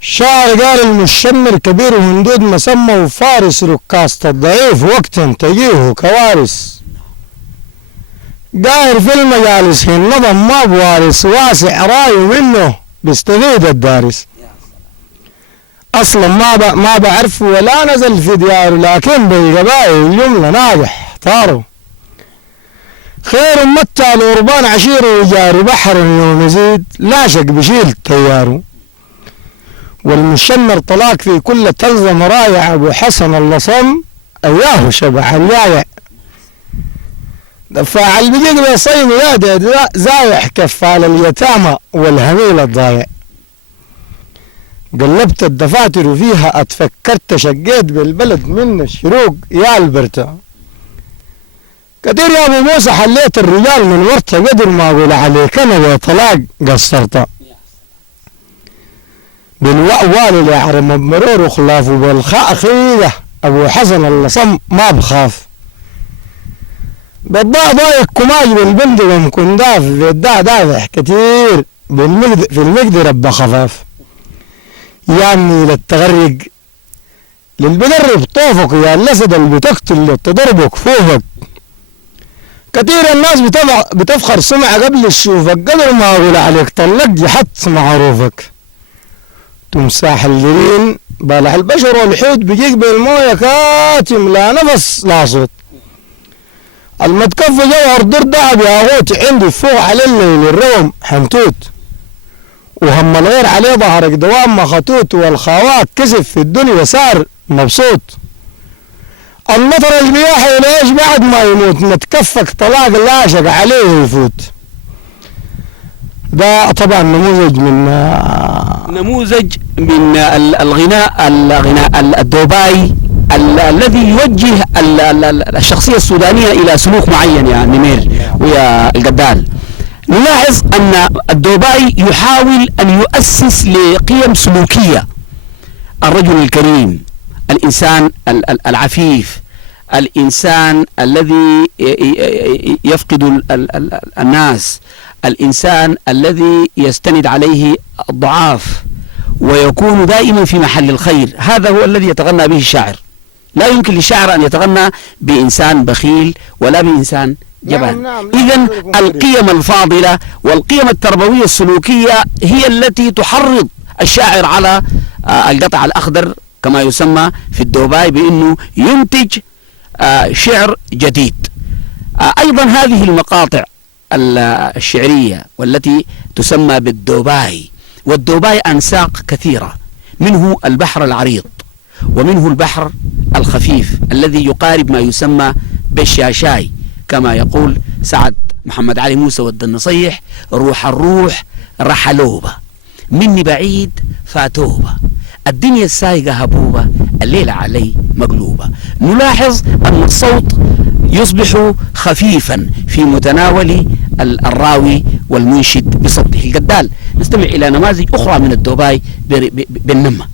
شاعر قال المشمر كبير هندود مسمى وفارس ركاسة الضعيف وقت تجيه كوارث. قاهر في المجالس في النظم ما بوارث واسع راي منه بيستفيد الدارس. اصلا ما بعرفه ولا نزل في دياره لكن بالقبائل جمله ناجح اختاره. خير متى الأوربان عشيره وجاري بحر يوم يزيد لاشق بشيل تياره. والمشمر طلاق في كل تلزم رايع ابو حسن اللصم اياه شبح اليايع. دفاع البديق بيصيب يادي زايح كفال اليتامى والهميل الضايع. قلبت الدفاتر وفيها اتفكرت شقيت بالبلد من الشروق يا البرتا. كثير يا ابو موسى حليت الرجال من ورطه قدر ما اقول عليك انا بطلاق قصرت. بالوأوال اللي يعرم بمرور وخلافه بالخاء خيده ابو حسن اللصم ما بخاف. بالضاء ضايق كماج بالبندق ومكن داف بالداء دافع كثير في المقدر رب خفاف. يعني للتغرق للبدرب طوفك يا الاسد اللي بتقتل اللي تضربك فوفك. كثير الناس بتفخر سمع قبل تشوفك قدر ما اقول عليك طلق يحط معروفك. تمساح الجرين بالح البشر والحوت بيجيك بالمويه كاتم لا نفس لا صوت. المتكف جوهر دور دهب يا غوتي عندي فوق على الليل الروم حنتوت. وهم الغير عليه ظهرك دوام مخطوط والخواك كسف في الدنيا صار مبسوط. المطر المياح ليش بعد ما يموت متكفك طلاق لاشق عليه يفوت. ده طبعا نموذج من الغناء الدوباي الذي يوجه الشخصية السودانية إلى سلوك معين يا نمير ويا القدال. نلاحظ أن الدوباي يحاول أن يؤسس لقيم سلوكية. الرجل الكريم، الإنسان العفيف، الإنسان الذي يفقد الناس، الإنسان الذي يستند عليه الضعاف ويكون دائما في محل الخير. هذا هو الذي يتغنى به الشاعر. لا يمكن للشاعر أن يتغنى بإنسان بخيل ولا بإنسان جبان. إذن القيم الفاضلة والقيم التربوية السلوكية هي التي تحرض الشاعر على القطع الأخضر كما يسمى في الدوباي بأنه ينتج شعر جديد. أيضا هذه المقاطع الشعرية والتي تسمى بالدوباي، والدوباي أنساق كثيرة، منه البحر العريض ومنه البحر الخفيف الذي يقارب ما يسمى بالشاشاي كما يقول سعد محمد علي موسى والدنصيح: روح الروح رحلوبة مني بعيد فاتوبة الدنيا السايقة هبوبة الليلة علي مقلوبة. نلاحظ أن الصوت يصبح خفيفا في متناول الراوي والمنشد بصوته. القدال نستمع إلى نماذج أخرى من الدوباي بالنمة.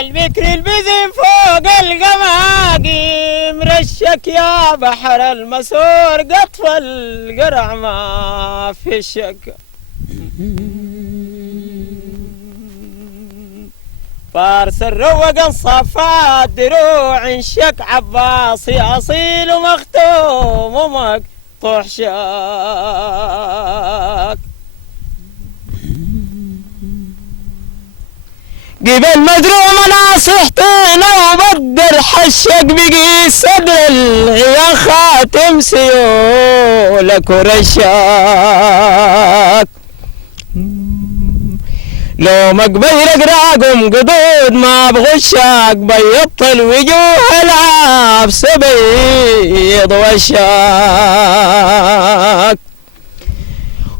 البكر البزم فوق القماقي مرشك يا بحر المسور قطف القرع ما في الشك. فارس الروق الصفات دروع شك عباسي أصيل ومختوم ومقطوع شاك. قبل مدروم ناصحتين وبدر حشك بقي صدر يا خاتم سيولك ورشاك. لو مقبيلك راقم قدود ما بغشاك بيضت الوجوه العابس بيض وشاك.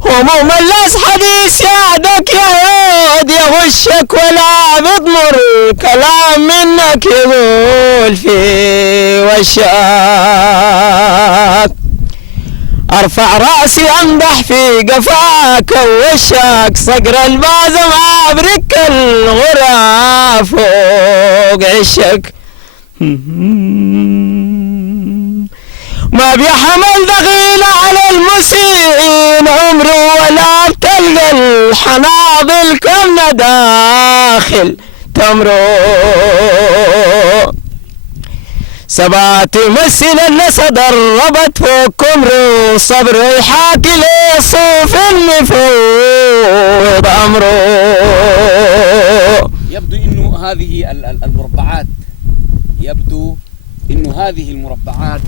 هموم الناس حديث يعدك يا يود يغشك ولا بضمر كلام منك يقول في وشاك. ارفع راسي امدح في قفاك ووشك صقر البازم ابرك الغرى فوق عشك. ما بيحمل دخيل على المسيئين عمره ولا الكمنة داخل تمرو سبات يمثل النسد الربط فوق كمرو صبر يحاكي لصوف المفروض أمره. يبدو انه هذه المربعات المربعات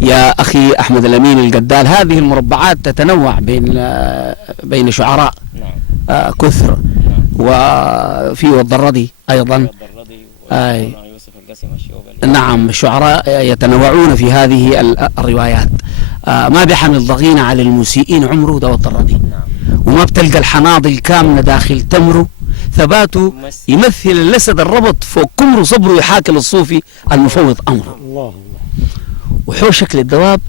يا اخي احمد الامين القدال، هذه المربعات تتنوع بين شعراء كثر، وفي والضردي ايضا. نعم، الشعراء يتنوعون في هذه الروايات. ما بيحمل ضغينة على المسيئين عمره ده والضردي، وما بتلقى الحناضل كامنة داخل تمره ثباته يمثل الأسد الربط فوق كمره صبره يحاكي للصوفي المفوض أمره. الله وحوشك للدواب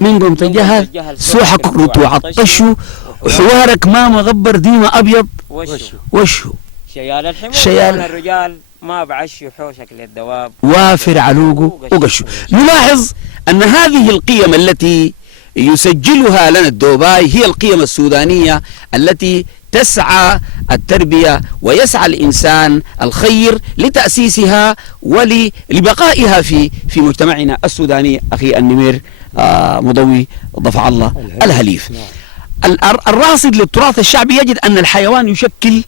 منكم تجهل سوحك كرت وعطشه وحوارك ما مغبر ديما أبيض وشه شيال الحمار شيال الرجال ما بعش حوشك للدواب وافر علوقه وقشه. نلاحظ أن هذه القيم التي يسجلها لنا الدوباي هي القيم السودانية التي تسعى التربية ويسعى الإنسان الخير لتأسيسها ولبقائها في مجتمعنا السوداني. أخي النمير مضوي ضفع الله الهليف. الراصد للتراث الشعبي يجد أن الحيوان يشكل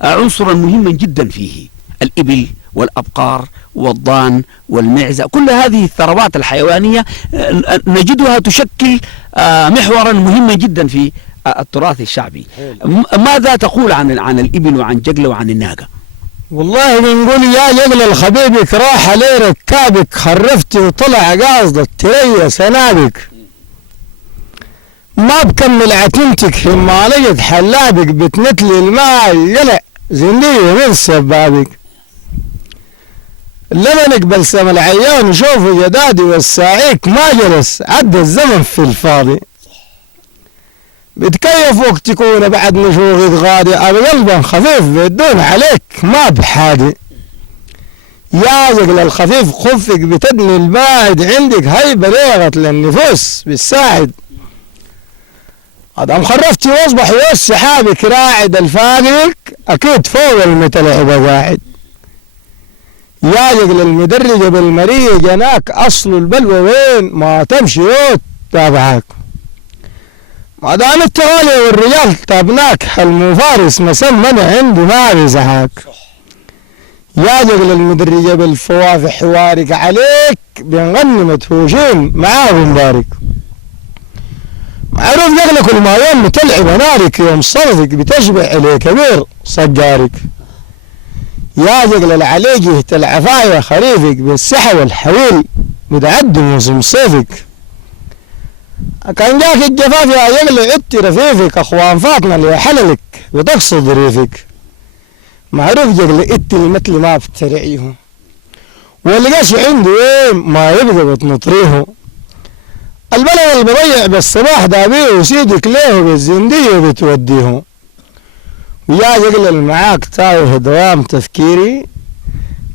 عنصرا مهما جدا فيه، الإبل والأبقار والضان والمعزة، كل هذه الثروات الحيوانية نجدها تشكل محورا مهما جدا في التراث الشعبي. ماذا تقول عن الإبل وعن جقلة وعن الناقة؟ والله بنقول يا جقل الخبيبك راح عليه ركابك خرفتي وطلع قاصدك تريا سنابك، ما بكمل عتمتك لما لقيت حلابك بتنتلي الماء يلع زندية من سبابك. لمنك بلسم العيان شوفوا جدادي والساعيك ما جلس عدى الزمن في الفاضي، بتكيف وقت تكون بعد نشوغ غادي أبو قلبا خفيف بدون عليك ما بحادي. يا جقل الخفيف خفك بتدني الباعد عندك هاي بليغة للنفوس بالساعد، أدام خرفتي واصبح يوس سحابك راعد الفاقك أكيد فوق المتلعب قاعد. يا جقل المدرجة بالمرية جناك أصل البلوى وين ما تمشي يوت تابعك، ما دام التوالي والرجال تابناك المفارس مسمن عندي ما بيزعاك. يا جقل المدرجة بالفوافح حوارك عليك بنغني مدفوشين معاه بنبارك، معروف جقل كل ما يوم متلعب نارك يوم صرفك بتشبع عليه كبير صجارك. يا جقل العليجي العفاية خريفك بالسحة والحويل متعدي موسم صيفك، كان جاك الجفاف يا جقل عدتي رفيفك اخوان فاطمة اللي حللك بتقصد ريفك. معروف جقل اتي المثل ما بترعيه واللقاش عنده وين ما يبقى بتنطريه، البلد اللي بضيع بالصباح دابيه وسيدك ليه بالزندية بتوديه. ويا جقل المعاك تايه دوام تفكيري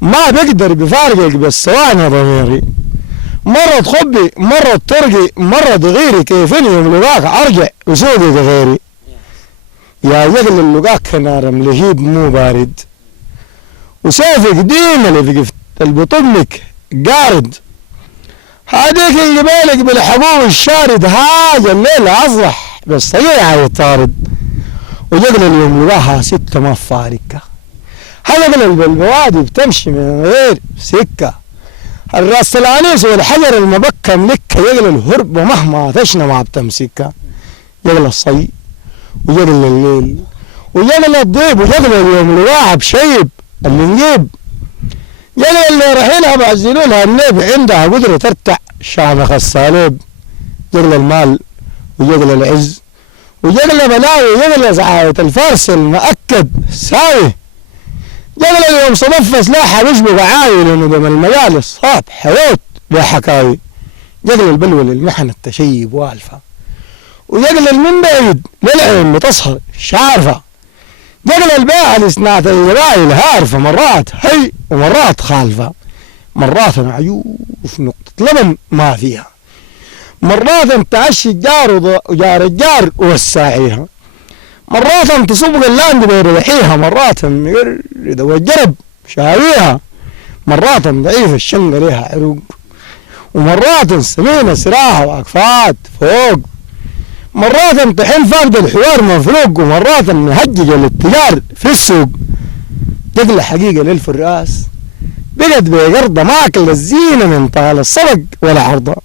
ما بقدر بفارقك بالصواني ضميري، مرة تخبي مرة ترقي مرة تغيري كيفني يملقاك ارجع وسوقك غيري. يا جقل اللقاك نار ملهيب مو بارد وسيفك ديما اللي بقفت البطمك قارد، هاديك اللي بالك بالحبوب الشارد هاجا الليل اصلح بالصقيعة يطارد. وجقل اليوم لقاها ستة ما فارقة، هجقل بالبوادي بتمشي من غير سكة، الراس العنيس والحجر المبكم لك جقل الهرب ومهما تشنى ما بتمسكها. جقل الصي وجقل الليل وجقل الضيب وجقل اليوم لقاها بشيب اللي نجيب، جقل اللي رحيلها بعزلوا لها النيب عندها قدرة ترتع شامخ الصالب. جقل المال وجقل العز وجقل بلاوي وجقل زعاية الفارس المأكد ساوي. جقل اليوم صدف سلاحها بيشبه عاوي لأنه دم المجالس صاب حويت بحكاوي. جقل البلوى للمحن التشيب والفة وجقل من بعيد للعين بتصهر شعرفة. جقل البيع لسنات الجبايل هارفة مرات هي ومرات خالفة، مرات معيوف نقطة لبن ما فيها، مرات تعشي الجار وجار الجار ووساعيها، مرات تصب اللاند بيريحيها، مرات مقرده والجرب شاويها، مرات ضعيف الشنقة ليها عروق، ومرات سمينة سراها واقفات فوق، مرات طحين فاقد الحوار مفروق، ومرات مهججة للتجار في السوق. تقلى حقيقة للفراس بقت بقرضة ماكل الزينة من طال الصدق ولا عرضة.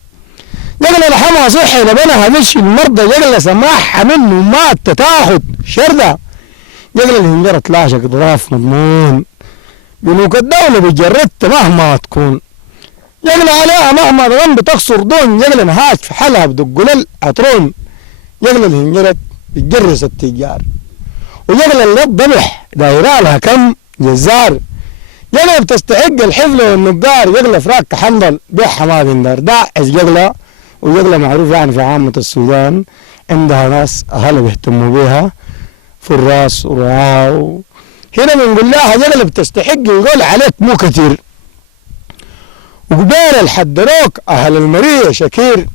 يقلى لحمها صحي لبنها مشي المرضى، يقلى سماحها منه مات تتاخد شردة. يقلى الهنجرة تلاشق ضراف مضمون، بنوك الدولة بجردت مهما تكون. يقلى عليها مهما تغم بتخسر دون، يقلى نهاج في حالها بدق عطرون. يقلى الهنجرة بتجرس التجار، ويقلى اللي ضبح دايرة لها كم جزار. يقلى بتستحق الحفل والنقار، يقلى فراك حنظل بيعها ما بيندر داعس. يقلى ويقلى معروف يعني في عامة السودان عندها ناس أهلا بيهتموا بيها فراس ورعاة. هنا بنقول لها يقلى بتستحق يقول عليك مو كتير، وقبيل الحدروك أهل المرية شكير.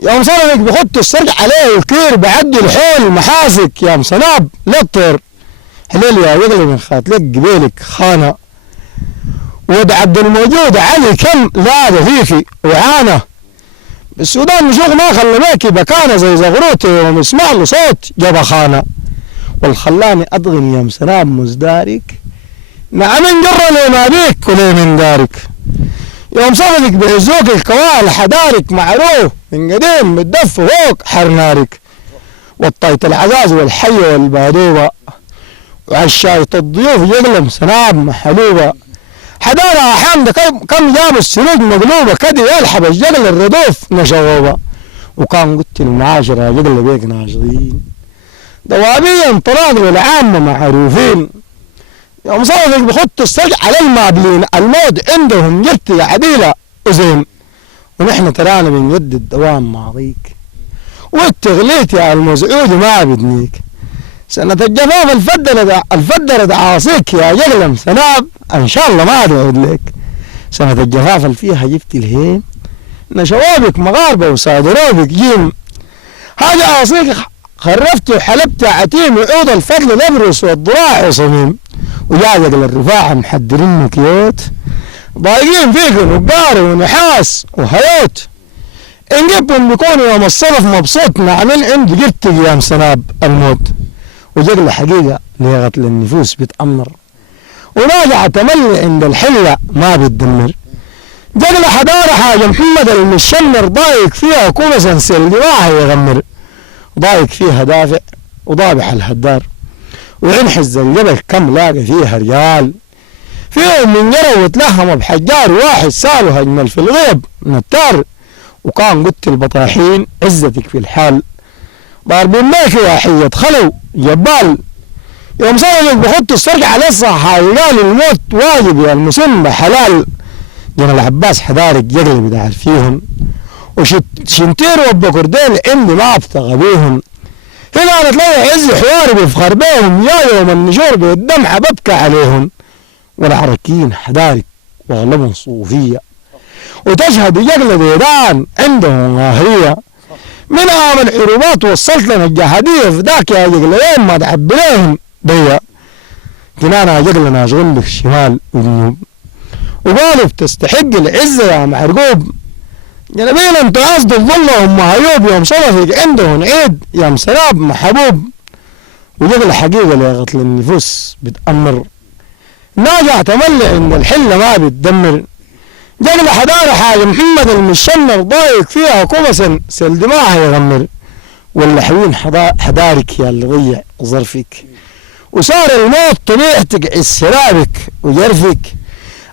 يوم صنبك بخط السرق عليه الكير، بعدي الحول محاسك يا مصناب للطير. حليل يا يقلى من خاتلك قبيلك خانة، ود عبد الموجود علي كم لا فيكي وعانة. بالسودان مشوق ما خلى ماكي بكانة زي زغروتي، ومسمع له صوت جبا خانة. والخلاني أضغن يا مسناب مزدارك، نعم انجر لي ما بيك ولي من دارك. يوم صفدك بعزوك الكوال حدارك، معروف من قديم بالدف فوق حرنارك. والطيت العزاز والحية والبادوبة، وعشاية الضيوف يقلم سناب محلوبة. حدارها حامدة كم جاب السنود مقلوبة، كدي يلحب الجقل الردوف نشوبة. وكان قلت المعاشرة جقل بيك ناشطين، دوابيا طلال والعامة معروفين. يوم صادق بخط السجع على المابلين، الموت عندهم جبت عديلة وزين. ونحن ترانا من يد الدوام ماضيك، والتغليت يا المزعود ما بدنيك. سنة الجفاف الفدرت عاصيك يا جقلم سناب، ان شاء الله ما تعود لك. سنة الجفاف اللي فيها جبت الهيم، نشوابك مغاربة وصادروبك جيم. هذا عاصيك خرفت وحلبت عتيم، وعود الفضل الابرس والضراع صميم. ويا جقل الرفاعة محدرين مكيوت، ضايقين فيك نقار ونحاس وهيوت. ان جبهم بيكونوا يوم الصرف مبسوط، نعمل عند جبتك يا مسناب الموت. وجقل حقيقة لغت للنفوس بتأمر، وراجع تملي عند الحلة ما بتدمر. جقل حدار حاجة محمد المشمر، ضايق فيها كوبسا سلواها يغمر. ضايق فيها دافع وضابح الهدار، وينحز الجبل كم لاقى فيها رجال. فيهم من جرى وتلهم بحجار واحد، ساله اجمل في الغيب نتار. وكان قلت البطاحين عزتك في الحال، ضاربين ماكي واحية خلو جبال. يوم صادق بخط السرق على الصحة، وقال الموت واجب يا المسمى حلال. جنى العباس حدارك جقل بدعر فيهم، وشنتير وابو كردين عندي ما ابتغى بيهم. هنا تلاقي عز حواري بيفخر بيهم، يا يوم النشور بالدمعة ببكى عليهم. والعركيين حدارك واغلبهم صوفية، وتشهد جقل ديران عندهم ظاهرية. من عام الحروبات والسلطنة الجهادية، في ذاك يا جقلين ما تعب لهم ضيق. جنانا جقل ناشغل بك الشمال والجنوب، وقالوا بتستحق العزة يا معرقوب. جنبينا انت قصد الظل هم هيوب، يوم صرفك عندهم عيد يا مسناب محبوب. وجقل حقيقة لغت للنفوس بتأمر، ناجع تملي عند الحلة ما بتدمر. جقل حدار حاجة محمد المشمر، ضايق فيها كوبسا سل دماغها يغمر. واللحوين حدارك يا اللي ضيع ظرفك، وصار الموت طبيعتك عسرابك وجرفك.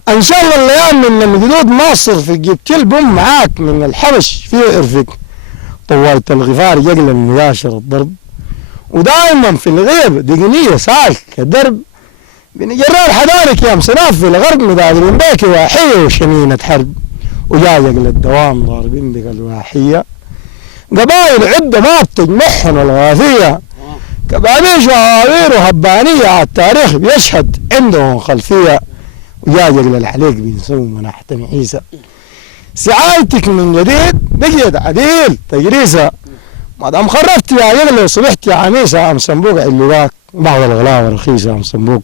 ان شاء الله الايام من الجدود ما صرفك، جبت البوم معاك من الحبش في عرفك. طوالت الغفار جقل المياشر الضرب، ودائما في الغيب دقنية سالك الدرب. بنجرار حدارك يا مسناف في الغرب، مدادرين بيك واحية وشنينة حرب. وجا جقل الدوام ضاربين بك الواحية، قبائل عدة ما بتجمعهم الغافية. كبابيش وهاوير وهبانية على التاريخ بيشهد عندهم خلفية. وجا جقل العليك بينسوا مناحة عيسى، سعايتك من جديد بقيت عديل تجريسة. ما دام خرفت يا يغلي صبحت يا عميس يا عم صنبوق اللقاك بعض الغلاوة رخيصة يا عم صنبوق.